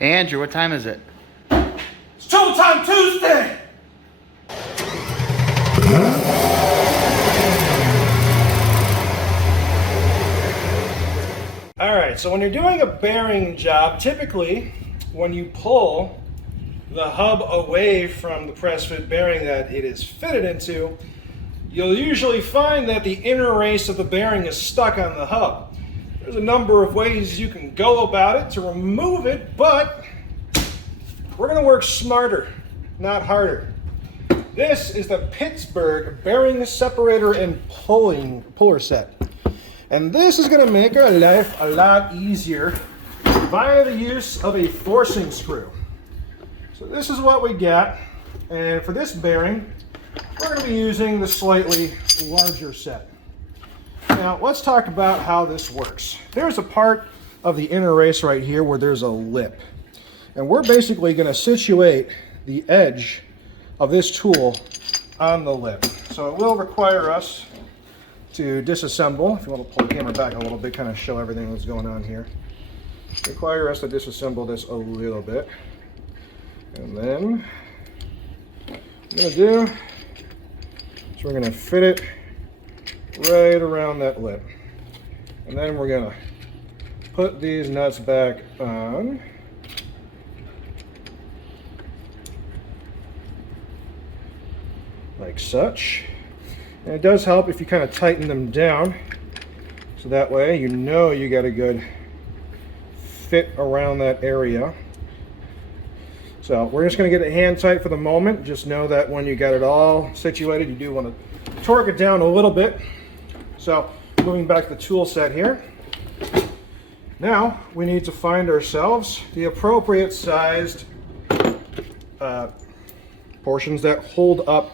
Andrew, what time is it? It's Showtime Tuesday! Alright, so when you're doing a bearing job, typically when you pull the hub away from the press fit bearing that it is fitted into, you'll usually find that the inner race of the bearing is stuck on the hub. There's a number of ways you can go about it to remove it, but we're going to work smarter, not harder. This is the PITTSBURGH bearing separator and puller set. And this is going to make our life a lot easier via the use of a forcing screw. So this is what we got. And for this bearing, we're going to be using the slightly larger set. Now, let's talk about how this works. There's a part of the inner race right here where there's a lip. And we're basically going to situate the edge of this tool on the lip. So it will require us to disassemble. If you want to pull the camera back a little bit, kind of show everything that's going on here. Require us to disassemble this a little bit. And then what I'm going to do is we're going to fit it right around that lip. And then we're going to put these nuts back on. Like such. And it does help if you kind of tighten them down, so that way you know you got a good fit around that area. So we're just going to get it hand tight for the moment. Just know that when you got it all situated, you do want to torque it down a little bit. So moving back to the tool set here. Now we need to find ourselves the appropriate sized portions that hold up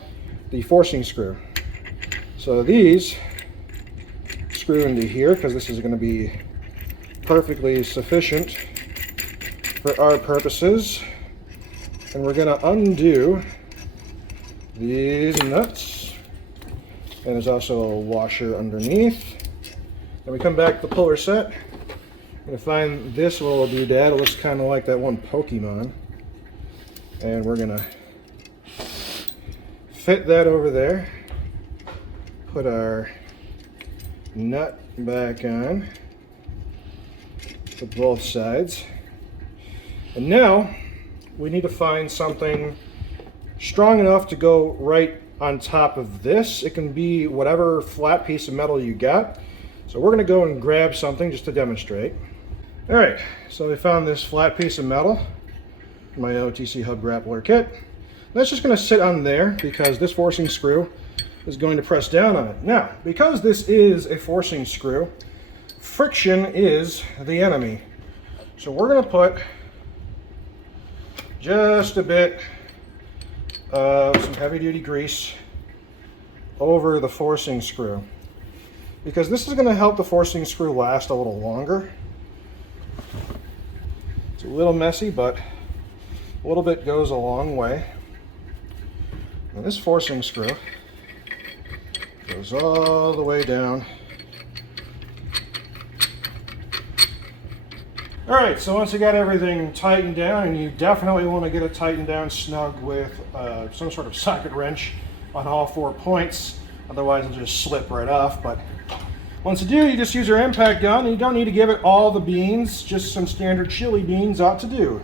the forcing screw. So these screw into here because this is going to be perfectly sufficient for our purposes. And we're going to undo these nuts. And there's also a washer underneath. Then we come back to the puller set. We're going to find this little doodad. It looks kind of like that one Pokemon. And we're going to fit that over there. Put our nut back on to both sides. And now we need to find something strong enough to go right on top of this. It can be whatever flat piece of metal you got. So we're going to go and grab something just to demonstrate. All right, so we found this flat piece of metal, my OTC hub grappler kit. That's just going to sit on there because this forcing screw is going to press down on it. Now, because this is a forcing screw, friction is the enemy. So we're going to put just a bit of some heavy-duty grease over the forcing screw, because this is going to help the forcing screw last a little longer. It's a little messy, but a little bit goes a long way. And this forcing screw goes all the way down. All right, so once you got everything tightened down, and you definitely want to get it tightened down snug with some sort of socket wrench on all 4 points, otherwise it'll just slip right off. But once you do, you just use your impact gun, and you don't need to give it all the beans, just some standard chili beans ought to do.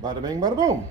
Bada bing, bada boom.